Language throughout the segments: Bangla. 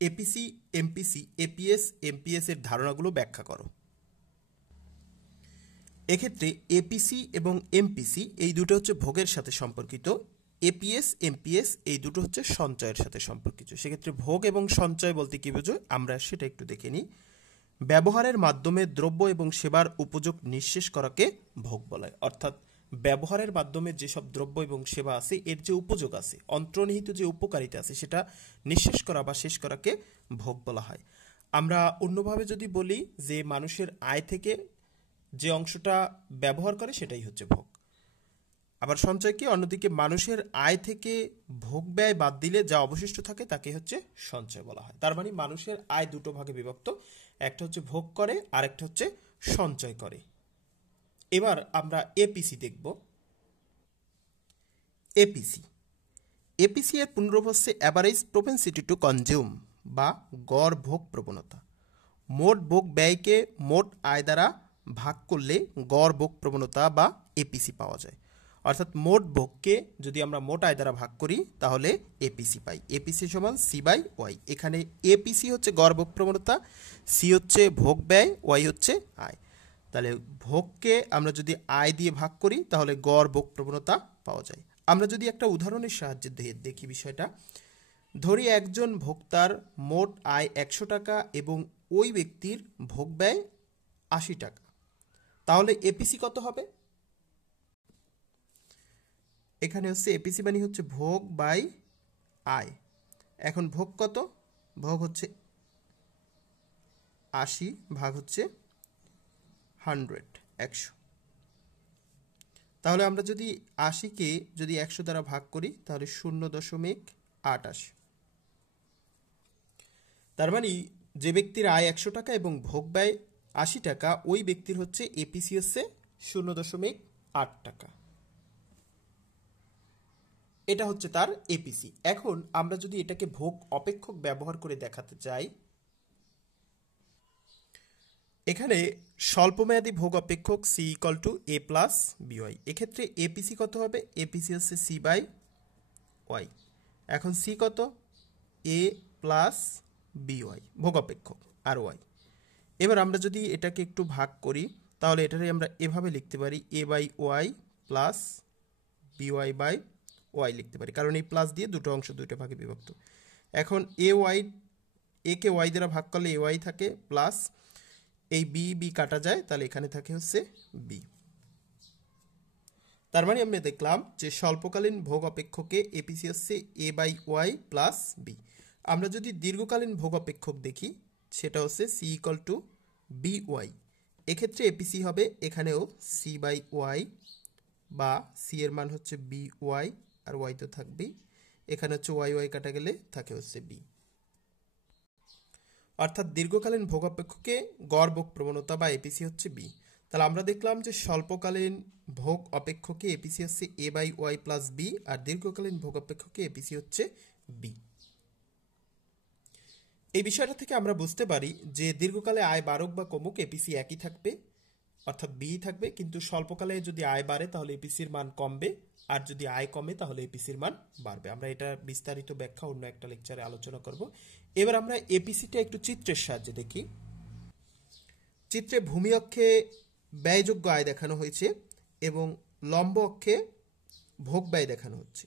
এপিসি, এমপিসি, এপিএস, এমপিএস এর ধারণাগুলো ব্যাখ্যা করো। এক্ষেত্রে এপিসি এবং এমপিসি এই দুটো হচ্ছে ভোগের সাথে সম্পর্কিত, এপিএস, এমপিএস এই দুটো হচ্ছে সঞ্চয়ের সাথে সম্পর্কিত। সেক্ষেত্রে ভোগ এবং সঞ্চয় বলতে কি বোঝো আমরা সেটা একটু দেখে নিই। ব্যবহারের মাধ্যমে দ্রব্য এবং সেবার উপযোগ নিঃশেষ করাকে ভোগ বলা হয়। অর্থাৎ ব্যবহারের মাধ্যমে যেসব দ্রব্য এবং সেবা আছে এর যে উপযোগ আছে, অন্তর্নিহিত যে উপকারিতা আছে সেটা নিঃশেষ করা বা শেষ করাকে ভোগ বলা হয়। আমরা অন্যভাবে যদি বলি যে মানুষের আয় থেকে যে অংশটা ব্যবহার করে সেটাই হচ্ছে ভোগ। আবার সঞ্চয় কি, অন্যদিকে মানুষের আয় থেকে ভোগ ব্যয় বাদ দিলে যা অবশিষ্ট থাকে তাকে হচ্ছে সঞ্চয় বলা হয়। তার মানে মানুষের আয় দুটো ভাগে বিভক্ত, একটা হচ্ছে ভোগ করে আর একটা হচ্ছে সঞ্চয় করে। এবার আমরা এপিসি দেখব। এপিসি এপিসি এর পুনরূপ হচ্ছে অ্যাভারেজ প্রোপেনসিটি টু কনজিউম বা গড় ভোগ প্রবণতা। মোট ভোগ ব্যয়কে মোট আয় দ্বারা ভাগ করলে গড় ভোগ প্রবণতা বা এপিসি পাওয়া যায়। অর্থাৎ মোট ভোগকে যদি আমরা মোট আয় দ্বারা ভাগ করি তাহলে এপিসি পাই। এপিসি সমান সি বাই ওয়াই। এখানে এপিসি হচ্ছে গড় ভোগ প্রবণতা, সি হচ্ছে ভোগ ব্যয়, ওয়াই হচ্ছে আয়। তাহলে ভোগকে আমরা যদি আয় দিয়ে ভাগ করি তাহলে গড় ভোগ প্রবণতা পাওয়া যায়। আমরা যদি একটা উদাহরণের সাহায্যে দেখি বিষয়টা, ধরি একজন ভোক্তার মোট আয় 100 টাকা এবং ওই ব্যক্তির ভোগ ব্যয় 80 টাকা, তাহলে এপিসি কত হবে? এখানে হচ্ছে এপিসি মানে হচ্ছে ভোগ বাই আয়। এখন ভোগ কত? ভোগ হচ্ছে 80 ভাগ হচ্ছে 100। তাহলে আমরা যদি 80কে যদি 100 দ্বারা ভাগ করি তাহলে 0.8 আসে। তার মানে যে ব্যক্তির আয় 100 টাকা এবং ভোগ ব্যয় 80 টাকা ওই ব্যক্তির হচ্ছে এপিসি হচ্ছে 0.8 টাকা। এটা হচ্ছে তার এপিসি। এখন আমরা যদি এটাকে ভোগ অপেক্ষক ব্যবহার করে দেখাতে চাই, এখানে স্বল্পমেয়াদী ভোগ অপেক্ষক C equal to A plus B Y. এক্ষেত্রে এপিসি কত হবে? এপিসি হচ্ছে সি বাই ওয়াই। এখন সি কত? এ প্লাস বিওয়াই ভোগ অপেক্ষক আর ওয়াই। এবার আমরা যদি এটাকে একটু ভাগ করি তাহলে এটাকে আমরা এভাবে লিখতে পারি, A by Y plus B Y by Y লিখতে পারি, কারণ এই প্লাস দিয়ে দুটো অংশ দুটো ভাগে বিভক্ত। এখন একে ওয়াই দ্বারা ভাগ করলে এ ওয়াই থাকে, প্লাস এই বি বি কাটা যায়, তাহলে এখানে থাকে হচ্ছে বি। তার মানে আমরা দেখলাম যে স্বল্পকালীন ভোগ অপেক্ষকে এপিসি হচ্ছে A by Y plus B. আমরা যদি দীর্ঘকালীন ভোগ অপেক্ষক দেখি সেটা হচ্ছে C equal to B Y. এক্ষেত্রে এপিসি হবে এখানেও সি বাই ওয়াই, বা সি এর মান হচ্ছে বি ওয়াই আর ওয়াই তো থাকবেই, এখানে হচ্ছে ওয়াই ওয়াই কাটা গেলে থাকে হচ্ছে বি। অর্থাৎ দীর্ঘকালীন ভোগ অপেক্ষকে গড় ভোগ প্রবণতা বা এপিসি হচ্ছে বি। তাহলে আমরা দেখলাম যে স্বল্পকালীন ভোগ অপেক্ষকে এপিসি হচ্ছে A by Y plus B, আর দীর্ঘকালীন ভোগ অপেক্ষকে এপিসি হচ্ছে বি। এই বিষয়টা থেকে আমরা বুঝতে পারি যে দীর্ঘকালে আয় বাড়ুক বা কমুক এপিসি একই থাকবে, অর্থাৎ বি থাকবে, কিন্তু স্বল্পকালে যদি আয় বাড়ে তাহলে এপিসির মান কমবে, আর যদি আয় কমে তাহলে এপিসির মান বাড়বে। আমরা এটা বিস্তারিত ব্যাখ্যা অন্য একটা লেকচারে আলোচনা করব। এবার আমরা এপিসিটা একটু চিত্রের সাহায্যে দেখি। চিত্রে ভূমি অক্ষে ব্যয়যোগ্য আয় দেখানো হয়েছে এবং লম্ব অক্ষে ভোগ ব্যয় দেখানো হচ্ছে।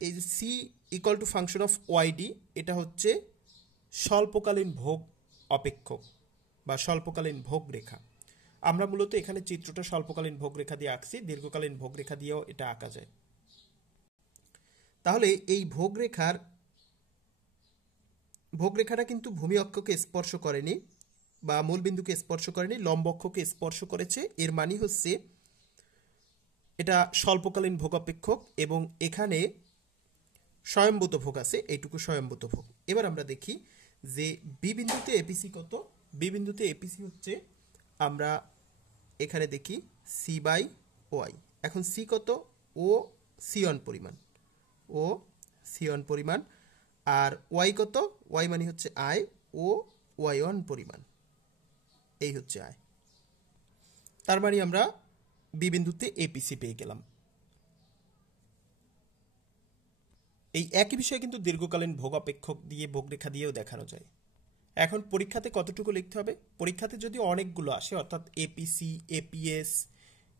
এই যে C equal to function of Y D, এটা হচ্ছে স্বল্পকালীন ভোগ অপেক্ষক বা স্বল্পকালীন ভোগ রেখা। আমরা মূলত এখানে চিত্রটা স্বল্পকালীন ভোগ রেখা দিয়ে আঁকছি, দীর্ঘকালীন ভোগ রেখা দিয়েও এটা আঁকা যায়। তাহলে এই ভোগ রেখাটা কিন্তু ভূমি অক্ষকে স্পর্শ করেনি বা মূলবিন্দুকে স্পর্শ করেনি, লম্ব অক্ষকে স্পর্শ করেছে। এর মানে হচ্ছে এটা স্বল্পকালীন ভোগ অপেক্ষক এবং এখানে স্বয়ম্ভূত ভোগ আছে, এইটুকু স্বয়ম্ভূত ভোগ। এবার আমরা দেখি যে বি বিন্দুতে এপিসি কত। বি বিন্দুতে এপিসি হচ্ছে, আমরা এখানে দেখি সি বাই ওয়াই। এখন সি কত? ও সি ওয়ান পরিমাণ, ও সি ওয়ান পরিমাণ, আর ওয়াই কত? ওয়াই মানে হচ্ছে আয়, ও ওয়াই ওয়ান পরিমাণ, এই হচ্ছে আয়। তার মানে আমরা বি বিন্দুতে এপিসি পেয়ে গেলাম। এই একই বিষয় কিন্তু দীর্ঘকালীন ভোগ অপেক্ষক দিয়ে ভোগরেখা দিয়েও দেখানো যায়। এখন পরীক্ষাতে কতটুকু লিখতে হবে? পরীক্ষাতে যদি অনেকগুলো আসে, অর্থাৎ এপিসি, এপিএস,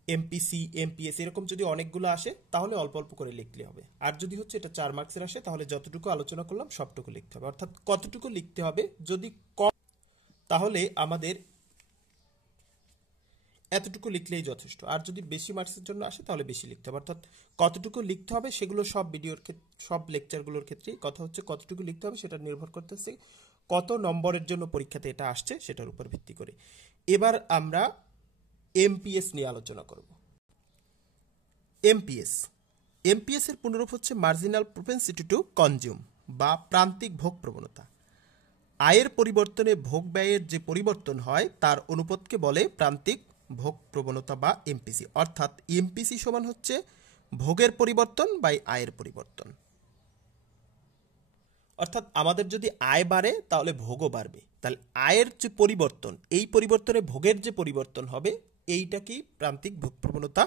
এমপিসি, এমপিএস এরকম যদি অনেকগুলো আসে তাহলে অল্প অল্প করে লিখলে হবে। আর যদি হচ্ছে এটা 4 মার্কসের আসে তাহলে যতটুকু আলোচনা করলাম সবটুকু লিখতে হবে। অর্থাৎ কতটুকু লিখতে হবে, যদি কম তাহলে আমাদের এতটুকু লিখলেই যথেষ্ট, আর যদি বেশি মার্কসের জন্য আসে তাহলে বেশি লিখতে হবে। অর্থাৎ কতটুকু লিখতে হবে সেগুলো সব ভিডিওর সব লেকচারগুলোর ক্ষেত্রেই কথা হচ্ছে কতটুকু লিখতে হবে সেটা নির্ভর করতেছে কত নম্বরের জন্য পরীক্ষাতে এটা আসছে সেটার উপর ভিত্তি করে। এবার আমরা এমপিএস নিয়ে আলোচনা করব। এমপিএস এমপিএস এর পুনরূপ হচ্ছে মার্জিনাল প্রপেন্সিটি টু কনজিউম বা প্রান্তিক ভোগ প্রবণতা। আয়ের পরিবর্তনে ভোগ ব্যয়ের যে পরিবর্তন হয় তার অনুপাতকে বলে প্রান্তিক ভোগ প্রবণতা বা এমপিসি। অর্থাৎ এমপিসি সমান হচ্ছে ভোগের পরিবর্তন বাই আয়ের পরিবর্তন। অর্থাৎ আমাদের যদি আয় বাড়ে তাহলে ভোগও বাড়বে, তাহলে আয়ের যে পরিবর্তন, এই পরিবর্তনে ভোগের যে পরিবর্তন হবে এইটাকেই প্রান্তিক ভোগ প্রবণতা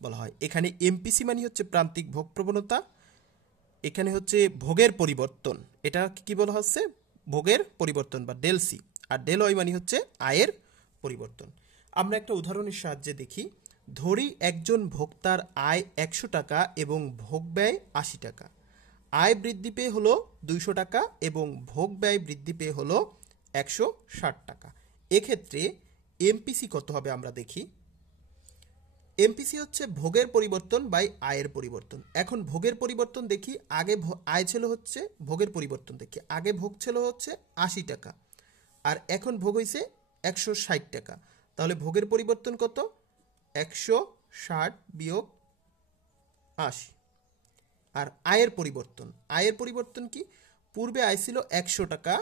বলা হয়। এখানে এমপিসি মানে হচ্ছে প্রান্তিক ভোগ প্রবণতা, এখানে হচ্ছে ভোগের পরিবর্তন, এটা কি বলা হচ্ছে ভোগের পরিবর্তন বা ডেল সি, আর ডেল ওয়াই মানে হচ্ছে আয়ের পরিবর্তন। আমরা একটা উদাহরণের সাহায্যে দেখি। ধরি একজন ভোক্তার আয় 100 টাকা এবং ভোগ ব্যয় 80 টাকা। আয় বৃদ্ধি পেয়ে হলো 200 টাকা এবং ভোগ ব্যয় বৃদ্ধি পেয়ে হলো 160 টাকা। এক্ষেত্রে এমপিসি কত হবে আমরা দেখি। এমপিসি হচ্ছে ভোগের পরিবর্তন বাই আয়ের পরিবর্তন। এখন ভোগের পরিবর্তন দেখি, আগে আয় ছিল হচ্ছে, ভোগের পরিবর্তন দেখি, আগে ভোগ ছিল হচ্ছে 80 টাকা আর এখন ভোগ হয়েছে 160 টাকা। তাহলে ভোগের পরিবর্তন কত? 160 বিয়োগ 80। আর আয়ের পরিবর্তন, আয়ের পরিবর্তন কি? পূর্বে আয় ছিল 100 টাকা,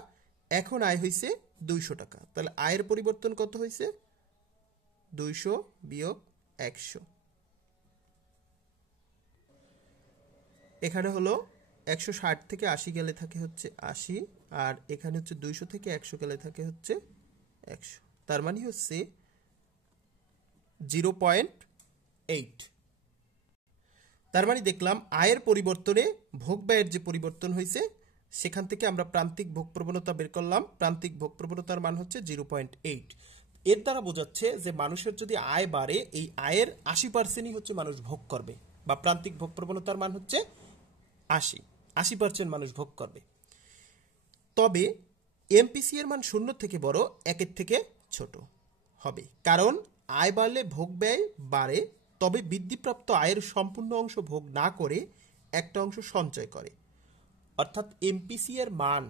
এখন আয় হয়েছে 200 টাকা। তাহলে আয়ের পরিবর্তন কত হয়েছে? 200 বিয়োগ 100। এখানে হলো 160 থেকে 80 গেলে থাকে হচ্ছে 80, আর এখানে হচ্ছে 200 থেকে 100 গেলে থাকে হচ্ছে 100। তার মানে হচ্ছে 0.8। তার মানে দেখলাম আয়ের পরিবর্তনে ভোগ ব্যয়ের যে পরিবর্তন হয়েছে সেখান থেকে আমরা প্রান্তিক ভোগ প্রবণতা বের করলাম। প্রান্তিক ভোগ প্রবণতার মান হচ্ছে 0.8। এর দ্বারা বোঝাচ্ছে যে মানুষের যদি আয় বাড়ে, এই আয়ের 80%ই হচ্ছে মানুষ ভোগ করবে, বা প্রান্তিক ভোগ প্রবণতার মান হচ্ছে 80% মানুষ ভোগ করবে। তবে এমপিসি এর মান 0 থেকে বড়, 1 থেকে ছোট হবে, কারণ আয় বাড়লে ভোগ ব্যয় বাড়ে, তবে বৃদ্ধিপ্রাপ্ত আয়ের সম্পূর্ণ অংশ ভোগ না করে একটা অংশ সঞ্চয় করে। অর্থাৎ এমপিসি এর মান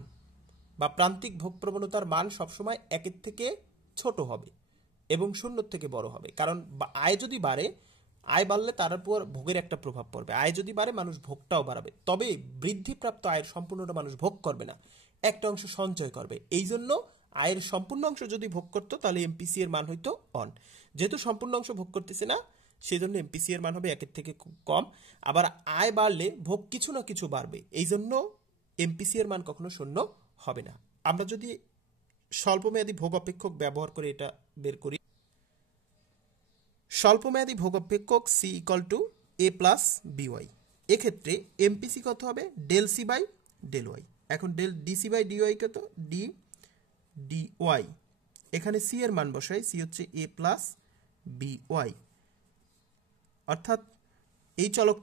বা প্রান্তিক ভোগ প্রবণতার মান সবসময় 1 থেকে ছোট হবে এবং 0 থেকে বড় হবে, কারণ আয় যদি বাড়ে, আয় বাড়লে তার উপর ভোগের একটা প্রভাব পড়বে। আয় যদি বাড়ে মানুষ ভোগটাও বাড়াবে, তবে বৃদ্ধিপ্রাপ্ত আয়ের সম্পূর্ণটা মানুষ ভোগ করবে না, একটা অংশ সঞ্চয় করবে। এই জন্য আয়ের সম্পূর্ণ অংশ যদি ভোগ করতো তাহলে এমপিসি এর মান হইতো অন। যেহেতু সম্পূর্ণ অংশ ভোগ করতেছে না, সেই জন্য এমপিসি এর মান হবে 1 থেকে খুব কম। আবার আয় বাড়লে ভোগ কিছু না কিছু বাড়বে, এই জন্য এমপিসি এর মান কখনো 0 হবে না। আমরা যদি স্বল্পমেয়াদী ভোগ অপেক্ষক ব্যবহার করে এটা বের করি, স্বল্পমেয়াদী ভোগ অপেক্ষক C equal to A plus B Y. এক্ষেত্রে এমপিসি কত হবে? Del C by del Y. এখন ডেল ডিসি বাই ডিওয়াই কত? D DY. এখানে সি এর মান বসাই, সি হচ্ছে এ প্লাস বিওয়াই। অর্থাৎ এই চলক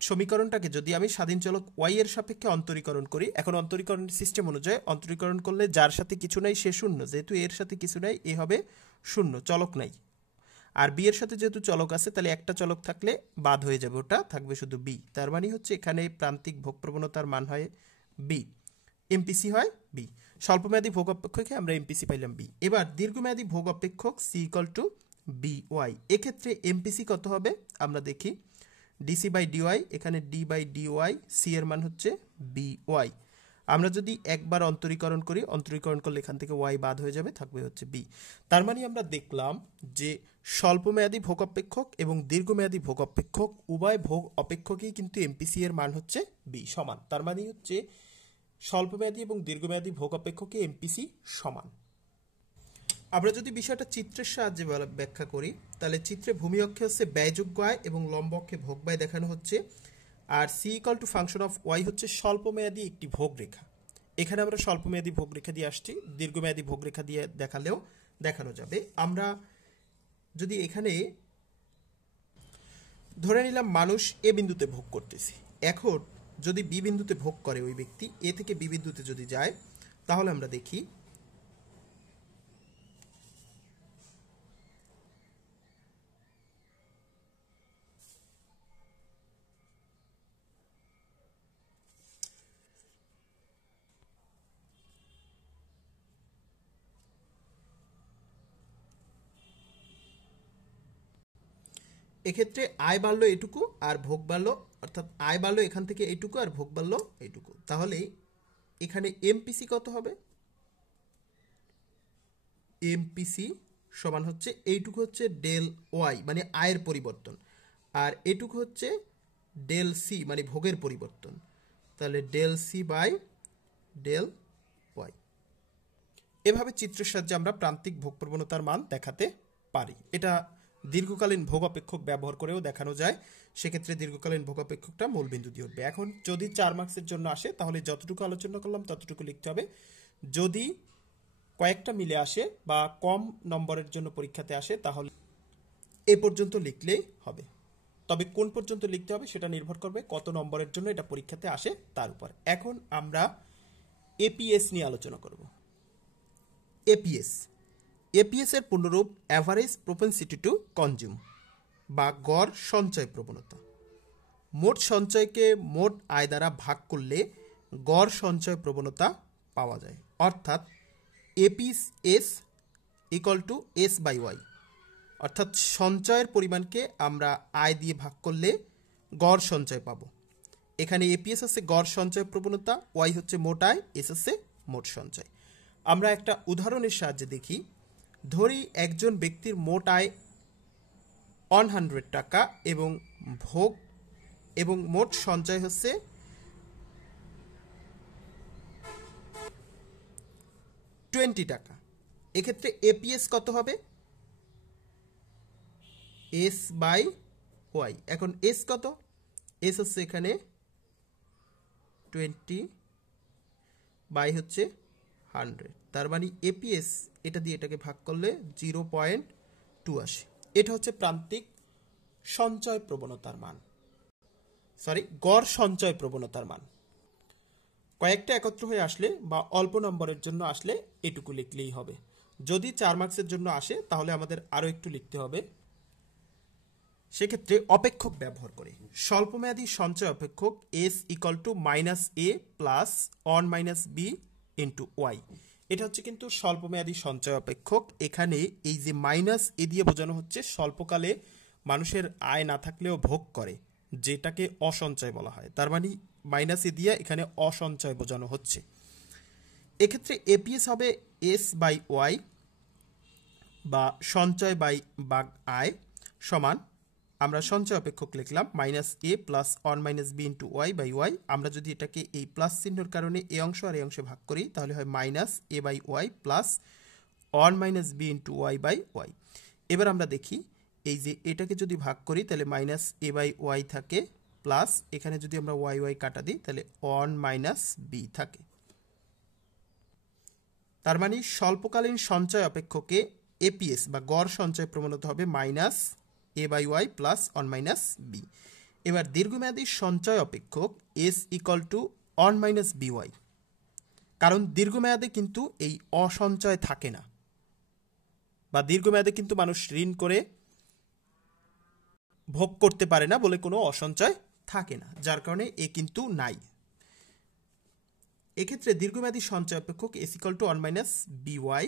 সমীকরণটাকে যদি আমি স্বাধীন চলক ওয়াই এর সাপেক্ষে অন্তরীকরণ করি, এখন অন্তরীকরণের সিস্টেম অনুযায়ী অন্তরীকরণ করলে যার সাথে কিছু নাই সে শূন্য, যেহেতু এর সাথে কিছু নাই এ হবে শূন্য, চলক নাই। আর বি এর সাথে যেহেতু চলক আছে তাহলে একটা চলক থাকলে বাদ হয়ে যাবে, ওটা থাকবে শুধু বি। তার মানে হচ্ছে এখানে প্রান্তিক ভোগ প্রবণতার মান হয় বি, এমপিসি হয় বি। স্বল্পমেয়াদী ভোগ অপেক্ষকে আমরা এমপিসি পাইলাম বি। এবার দীর্ঘমেয়াদী ভোগ অপেক্ষক C equal to B Y. এক্ষেত্রে এমপিসি কত হবে আমরা দেখি। ডিসি বাই ডিওয়াই, এখানে ডি বাই ডিওয়াই, সি এর মান হচ্ছে বি ওয়াই। আমরা যদি একবার অন্তরীকরণ করি, অন্তরীকরণ করলে এখান থেকে ওয়াই বাদ হয়ে যাবে, থাকবে হচ্ছে বি। তার মানে আমরা দেখলাম যে স্বল্পমেয়াদী ভোগ অপেক্ষক এবং দীর্ঘমেয়াদী ভোগ অপেক্ষক উভয় ভোগ অপেক্ষকই কিন্তু এমপিসি এর মান হচ্ছে বি সমান। তার মানে হচ্ছে স্বল্পমেয়াদী এবং দীর্ঘমেয়াদী ভোগ অপেক্ষকে এমপিসি সমান। আমরা যদি বিষয়টা চিত্রের সাহায্যে ব্যাখ্যা করি, তাহলে চিত্রে ভূমি অক্ষে হচ্ছে ব্যয়যোগ্য আয় এবং লম্ব অক্ষে ভোগ ব্যয় দেখানো হচ্ছে। আর C equal to function of Y হচ্ছে স্বল্পমেয়াদী একটি ভোগ রেখা। এখানে আমরা স্বল্পমেয়াদী ভোগ রেখা দিয়ে আসছি, দীর্ঘমেয়াদী ভোগ রেখা দিয়ে দেখালেও দেখানো যাবে। আমরা যদি এখানে ধরে নিলাম মানুষ এ বিন্দুতে ভোগ করতেছে, এখন যদি বি বিন্দুতে ভোগ করে ওই ব্যক্তি, এ থেকে বি বিন্দুতে যদি যায়, তাহলে আমরা দেখি এক্ষেত্রে আয় বাড়লো এটুকু আর ভোগ বাড়লো, অর্থাৎ আয় বাড়লো এখান থেকে এইটুকু আর ভোগ বাড়লো এইটুকু। তাহলে এখানে এমপিসি কত হবে? এমপিসি সমান হচ্ছে এইটুকু হচ্ছে ডেল ওয়াই মানে আয়ের পরিবর্তন, আর এটুকু হচ্ছে ডেল সি মানে ভোগের পরিবর্তন। তাহলে del C by del Y. এভাবে চিত্রের সাহায্যে আমরা প্রান্তিক ভোগ প্রবণতার মান দেখাতে পারি। এটা দীর্ঘকালীন ভোগ অপেক্ষক ব্যবহার করেও দেখানো যায়। সেক্ষেত্রে দীর্ঘকালীন ভোগ অপেক্ষকটা মূলবিন্দু দিয়ে উঠবে। এখন যদি 4 মার্কসের জন্য আসে তাহলে যতটুকু আলোচনা করলাম ততটুকু লিখতে হবে। যদি কয়েকটা মিলে আসে বা কম নম্বরের জন্য পরীক্ষাতে আসে তাহলে এ পর্যন্ত লিখলেই হবে। তবে কোন পর্যন্ত লিখতে হবে সেটা নির্ভর করবে কত নম্বরের জন্য এটা পরীক্ষাতে আসে তার উপর। এখন আমরা এপিএস নিয়ে আলোচনা করব। এপিএস এপিএস এর পূর্ণরূপ অ্যাভারেজ প্রপেনসিটি টু কনজিউম বা গড় সঞ্চয় প্রবণতা। মোট সঞ্চয়কে মোট আয় দ্বারা ভাগ করলে গড় সঞ্চয় প্রবণতা পাওয়া যায়, অর্থাৎ APS equal to S by Y, অর্থাৎ সঞ্চয়ের পরিমাণকে আমরা আয় দিয়ে ভাগ করলে গড় সঞ্চয় পাবো। এখানে এপিএস হচ্ছে গড় সঞ্চয় প্রবণতা, ওয়াই হচ্ছে মোট আয়, এস হচ্ছে মোট সঞ্চয়। আমরা একটা উদাহরণের সাহায্যে দেখি। ধরি একজন ব্যক্তির মোট আয় 100 টাকা এবং ভোগ এবং মোট সঞ্চয় হচ্ছে 20 টাকা। এক্ষেত্রে এপিএস কত হবে? S by Y. এখন এস কত? এস হচ্ছে এখানে 20 বাই হচ্ছে 100, তার মানে এপিএস এটা দিয়ে এটাকে ভাগ করলে 0.2 আসে। এটা হচ্ছে প্রান্তিক সঞ্চয় প্রবণতার মান, গড় সঞ্চয় প্রবণতার মান। কয়েকটা একত্র হয়ে আসলে বা অল্প নম্বরের জন্য আসলে এটুকু লিখলেই হবে। যদি 4 মার্কসের জন্য আসে তাহলে আমাদের আরও একটু লিখতে হবে। সেক্ষেত্রে অপেক্ষক ব্যবহার করে স্বল্পমেয়াদী সঞ্চয় অপেক্ষক S equal to minus A plus one minus B into Y. এটা হচ্ছে কিন্তু স্বল্পমেয়াদী সঞ্চয় অপেক্ষক। এখানে এই যে মাইনাস এ দিয়ে বোঝানো হচ্ছে স্বল্পকালে মানুষের আয় না থাকলেও ভোগ করে, যেটাকে অসঞ্চয় বলা হয়। তার মানে মাইনাস এ দিয়ে এখানে অসঞ্চয় বোঝানো হচ্ছে। এক্ষেত্রে এপিএস হবে এস বাই ওয়াই বা সঞ্চয় বাই বা আয় সমান, আমরা সঞ্চয় অপেক্ষক লিখলাম minus A plus one minus B into Y by Y. আমরা যদি এটাকে এই প্লাস চিহ্নের কারণে এ অংশ আর এই অংশে ভাগ করি তাহলে হয় minus A by Y plus one minus B into Y by Y. এবার আমরা দেখি এই যে এটাকে যদি ভাগ করি তাহলে মাইনাস এ বাই ওয়াই থাকে প্লাস এখানে যদি আমরা ওয়াই ওয়াই কাটা দিই তাহলে ওয়ান মাইনাস বি থাকে। তার মানে স্বল্পকালীন সঞ্চয় অপেক্ষকে এপিএস বা গড় সঞ্চয় প্রবণতা হবে minus A by Y plus one minus B. এবার দীর্ঘমেয়াদী সঞ্চয় অপেক্ষক S equal to one minus B Y, কারণ দীর্ঘমেয়াদে কিন্তু এই অসঞ্চয় থাকে না, বা দীর্ঘমেয়াদে কিন্তু মানুষ ঋণ করে ভোগ করতে পারে না বলে কোনো অসঞ্চয় থাকে না, যার কারণে এ কিন্তু নাই। এক্ষেত্রে দীর্ঘমেয়াদী সঞ্চয় অপেক্ষক S equal to one minus B Y.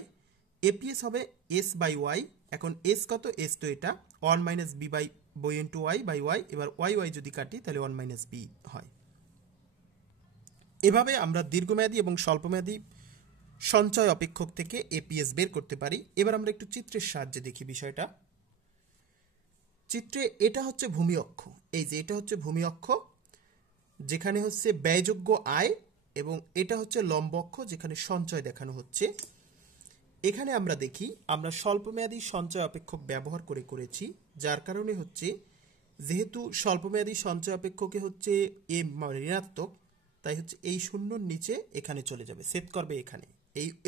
APS হবে এস বাই ওয়াই। এখন এস কত? এস তো এটা ওয়ান মাইনাস বি বাই বই ইন্টু ওয়াই বাই ওয়াই। এবার ওয়াই ওয়াই যদি কাটি তাহলে ওয়ান মাইনাস বি হয়। এভাবে আমরা দীর্ঘমেয়াদী এবং স্বল্পমেয়াদী সঞ্চয় অপেক্ষক থেকে এপিএস বের করতে পারি। এবার আমরা একটু চিত্রের সাহায্যে দেখি বিষয়টা। চিত্রে এটা হচ্ছে ভূমি অক্ষ, এই যে এটা হচ্ছে ভূমি অক্ষ যেখানে হচ্ছে ব্যয়যোগ্য আয়, এবং এটা হচ্ছে লম্ব অক্ষ যেখানে সঞ্চয় দেখানো হচ্ছে। এখানে আমরা দেখি আমরা স্বল্পমেয়াদী সঞ্চয় অপেক্ষক ব্যবহার করেছি, যার কারণে হচ্ছে যেহেতু স্বল্পমেয়াদী সঞ্চয় অপেক্ষকে হচ্ছে এ ঋণাত্মক, তাই হচ্ছে এই শূন্যর নিচে এখানে চলে যাবে, ছেদ করবে এখানে,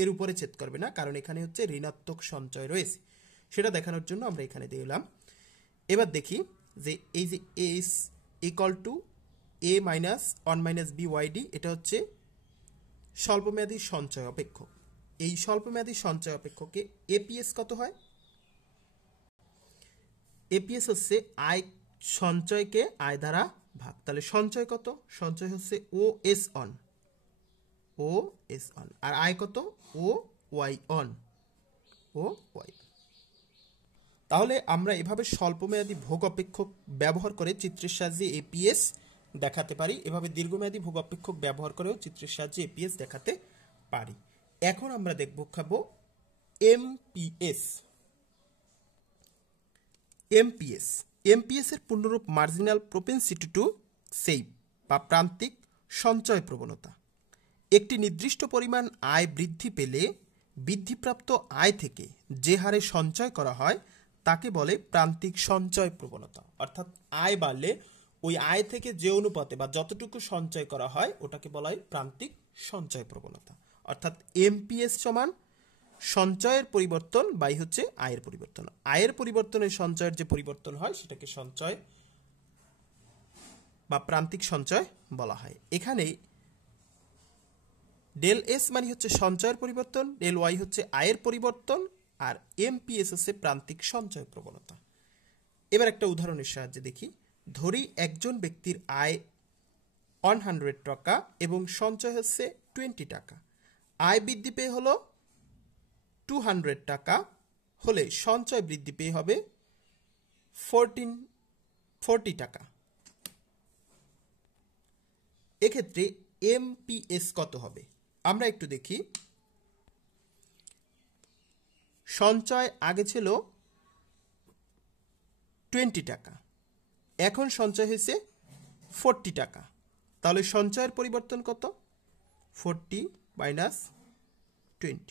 এর উপরে ছেদ করবে না, কারণ এখানে হচ্ছে ঋণাত্মক সঞ্চয় রয়েছে। সেটা দেখানোর জন্য আমরা এখানে দিলাম। এবার দেখি যে এই যে S equal to A minus 1 minus B Y D, এটা হচ্ছে স্বল্পমেয়াদী সঞ্চয় অপেক্ষক। এই স্বল্পমেয়াদী সঞ্চয় অপেক্ষকে এপিএস কত হয়? এপিএস হচ্ছে আয়, সঞ্চয়কে আয় দ্বারা ভাগ। তাহলে সঞ্চয় কত? সঞ্চয় হচ্ছে O S on, O S on. আর আয় কত? O Y on, O Y. তাহলে আমরা এভাবে স্বল্পমেয়াদী ভোগ অপেক্ষক ব্যবহার করে চিত্রের সাহায্যে এপিএস দেখাতে পারি। এভাবে দীর্ঘমেয়াদী ভোগ অপেক্ষক ব্যবহার করেও চিত্রের সাহায্যে এপিএস দেখাতে পারি। এখন আমরা দেখাবো এমপিএস। এমপিএস এমপিএস এর পূর্ণরূপ মার্জিনাল প্রপেনসিটি টু সেভ বা প্রান্তিক সঞ্চয় প্রবণতা। একটি নির্দিষ্ট পরিমাণ আয় বৃদ্ধি পেলে বৃদ্ধিপ্রাপ্ত আয় থেকে যে হারে সঞ্চয় করা হয় তাকে বলে প্রান্তিক সঞ্চয় প্রবণতা। অর্থাৎ আয় বাড়লে ওই আয় থেকে যে অনুপাতে বা যতটুকু সঞ্চয় করা হয় ওটাকে বলা হয় প্রান্তিক সঞ্চয় প্রবণতা। অর্থাৎ এমপিএস সমান সঞ্চয়ের পরিবর্তন বাই হচ্ছে আয়ের পরিবর্তন। আয়ের পরিবর্তনে সঞ্চয়ের যে পরিবর্তন হয় সেটাকে সঞ্চয় বা প্রান্তিক সঞ্চয় বলা হয়। এখানে ডেল এস মানে হচ্ছে সঞ্চয়ের পরিবর্তন, ডেল ওয়াই হচ্ছে আয়ের পরিবর্তন, আর এমপিএস হচ্ছে প্রান্তিক সঞ্চয় প্রবণতা। এবার একটা উদাহরণের সাহায্যে দেখি। ধরি একজন ব্যক্তির আয় 100 টাকা এবং সঞ্চয় হচ্ছে 20 টাকা। আয় বৃদ্ধি পেয়ে হলো 200 টাকা হলে সঞ্চয় বৃদ্ধি পেয়ে হবে 40 টাকা। এক্ষেত্রে এমপিএস কত হবে আমরা একটু দেখি। সঞ্চয় আগে ছিল 20 টাকা, এখন সঞ্চয় হয়েছে 40 টাকা। তাহলে সঞ্চয়ের পরিবর্তন কত? 40 মাইনাস 20।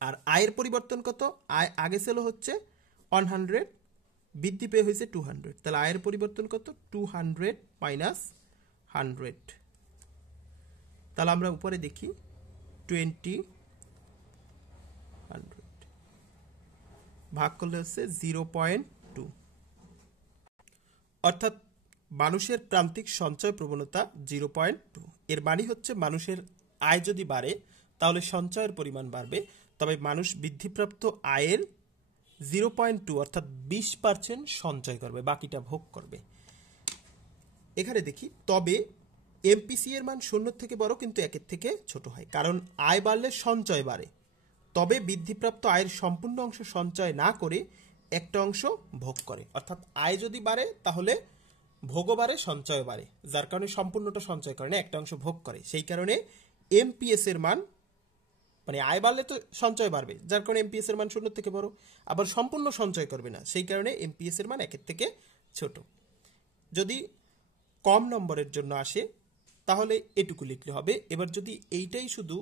আর আয়ের পরিবর্তন কত? আয় আগে ছিল হচ্ছে 100, বৃদ্ধি পেয়ে হয়েছে 200। তাহলে আয়ের পরিবর্তন কত? 200 মাইনাস 100। তাহলে আমরা উপরে দেখি 20 100 ভাগ করলে হচ্ছে 0.2। অর্থাৎ মানুষের প্রান্তিক সঞ্চয় প্রবণতা 0.2। এর মানে হচ্ছে মানুষের আয় যদি বাড়ে তাহলে সঞ্চয়ের পরিমাণ বাড়বে, তবে মানুষ বৃদ্ধিপ্রাপ্ত আয়ের 0.2 অর্থাৎ 20% সঞ্চয় করবে, বাকিটা ভোগ করবে। এখানে দেখি, তবে এমপিসি এর মান 0 থেকে বড় কিন্তু 1 থেকে ছোট হয়, কারণ আয় বাড়লে সঞ্চয় বাড়ে, তবে বৃদ্ধিপ্রাপ্ত আয়ের সম্পূর্ণ অংশ সঞ্চয় না করে একটা অংশ ভোগ করে। অর্থাৎ আয় যদি বাড়ে তাহলে ভোগও বাড়ে, সঞ্চয় বাড়ে, যার কারণে সম্পূর্ণটা সঞ্চয় করে না, একটা অংশ ভোগ করে। সেই কারণে এমপিএস এর মান, মানে আয় বাড়লে তো সঞ্চয় বাড়বে, যার কারণে এমপিএস এর মান 0 থেকে বড়, আবার সম্পূর্ণ সঞ্চয় করবে না, সেই কারণে এমপিএস এর মান 1 থেকে ছোট। যদি কম নম্বরের জন্য আসে তাহলে এটুকু লিখলে হবে। এবার যদি এইটাই শুধু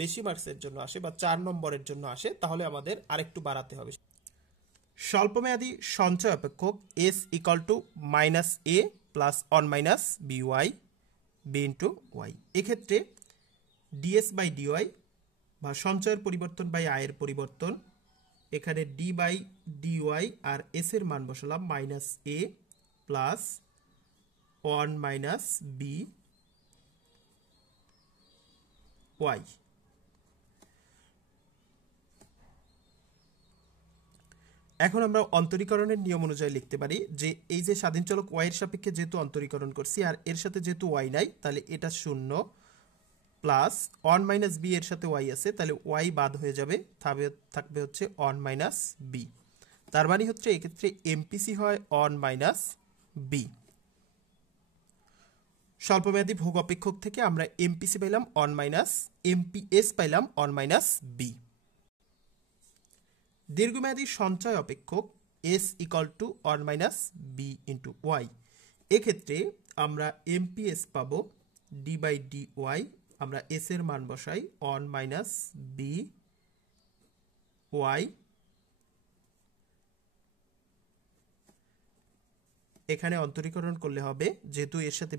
বেশি মার্কসের জন্য আসে বা 4 নম্বরের জন্য আসে তাহলে আমাদের আরেকটু বাড়াতে হবে। স্বল্পমেয়াদী সঞ্চয় অপেক্ষক S equal to minus A plus 1 minus B Y B into Y. এক্ষেত্রে ডিএস বাই ডিওয়াই বা সঞ্চয়ের পরিবর্তন বাই আয়ের পরিবর্তন, এখানে ডি বাই ডিওয়াই আর এস এর মান বসালাম minus A plus 1 minus B Y. এখন আমরা অন্তরীকরণের নিয়ম অনুযায়ী লিখতে পারি যে এই যে স্বাধীন চলক ওয়াই এর সাপেক্ষে যেহেতু অন্তরীকরণ করছি আর এর সাথে যেহেতু ওয়াই নাই তাহলে এটা 0 প্লাস 1 মাইনাস বি এর সাথে ওয়াই আছে, তাহলে ওয়াই বাদ হয়ে যাবে, থাকবে হচ্ছে 1 মাইনাস বি। তার মানে হচ্ছে এক্ষেত্রে এমপিসি হয় 1 মাইনাস বি। স্বল্পমেয়াদী ভোগ অপেক্ষক থেকে আমরা এমপিসি পাইলাম 1 মাইনাস, এমপিএস পাইলাম 1 মাইনাস বি। দীর্ঘমেয়াদী সঞ্চয় অপেক্ষক S equal to 1 minus B into Y. এক্ষেত্রে আমরা এমপিএস পাবো ডি বাই ডি ওয়াই, আমরা এস এর মান বসাই 1 মাইনাস বি ওয়াই এখানে অন্তরীকরণ করলে হবে, যেহেতু এর সাথে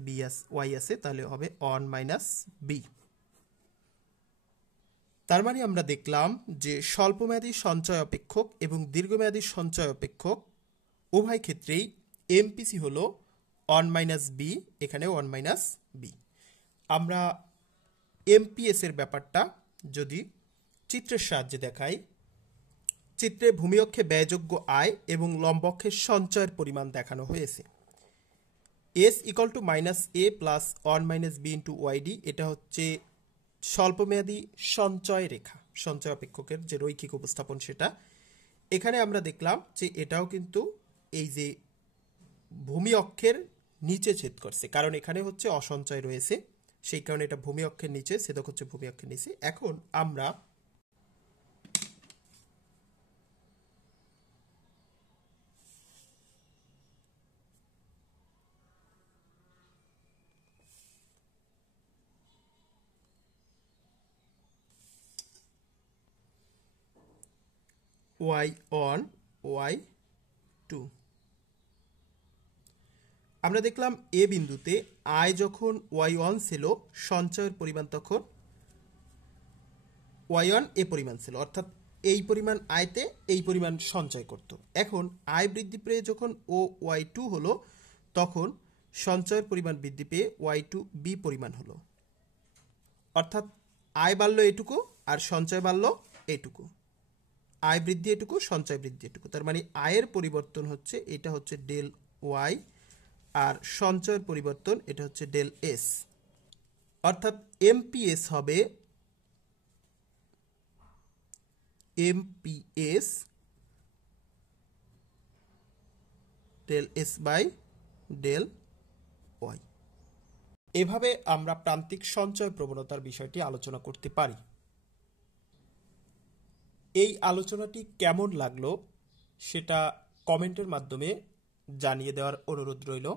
ওয়াই আছে, তাহলে হবে 1 মাইনাস বি। তার মানে আমরা দেখলাম যে স্বল্পমেয়াদী সঞ্চয় অপেক্ষক এবং দীর্ঘমেয়াদী সঞ্চয় অপেক্ষক উভয় ক্ষেত্রেই এমপিসি হলো 1 মাইনাস বি, এখানে 1 মাইনাস বি। আমরা এমপিএস এর ব্যাপারটা যদি চিত্রের সাহায্যে দেখাই, চিত্রে ভূমি অক্ষে ব্যয়যোগ্য আয় এবং লম্ব অক্ষে সঞ্চয়ের পরিমাণ দেখানো হয়েছে। S equal to minus A plus 1 minus B into Y D, এটা হচ্ছে স্বল্পমেয়াদী সঞ্চয় রেখা, সঞ্চয় অপেক্ষকের যে রৈখিক উপস্থাপন সেটা। এখানে আমরা দেখলাম যে এটাও কিন্তু এই যে ভূমি অক্ষের নিচে ছেদ করছে, কারণ এখানে হচ্ছে অসঞ্চয় রয়েছে, সেই কারণে এটা ভূমি অক্ষের নিচে, ছেদক হচ্ছে ভূমি অক্ষের নিচে। এখন আমরা y1 y2, আমরা দেখলাম এ বিন্দুতে আয় যখন y1 ছিল, সঞ্চয়ের পরিমাণ তখন y1 এ পরিমাণ ছিল, অর্থাৎ এই পরিমাণ আয়তে এই পরিমাণ সঞ্চয় করত। এখন আয় বৃদ্ধি পেয়ে যখন ও y2 হলো, তখন সঞ্চয়ের পরিমাণ বৃদ্ধি পেয়ে y2 বি পরিমাণ হলো, অর্থাৎ আয় বাড়ল এটুকু আর সঞ্চয় বাড়ল এইটুকু, আয় বৃদ্ধি এটুকু, সঞ্চয় বৃদ্ধি এটুকু। তার মানে আয়ের পরিবর্তন হচ্ছে, এটা হচ্ছে ডেল ওয়াই, আর সঞ্চয়ের পরিবর্তন এটা হচ্ছে ডেল এস, অর্থাৎ এমপিএস হবে MPS del S by del Y. এভাবে আমরা প্রান্তিক সঞ্চয় প্রবণতার বিষয়টি আলোচনা করতে পারি। এই আলোচনাটি কেমন লাগলো সেটা কমেন্টের মাধ্যমে জানিয়ে দেওয়ার অনুরোধ রইল।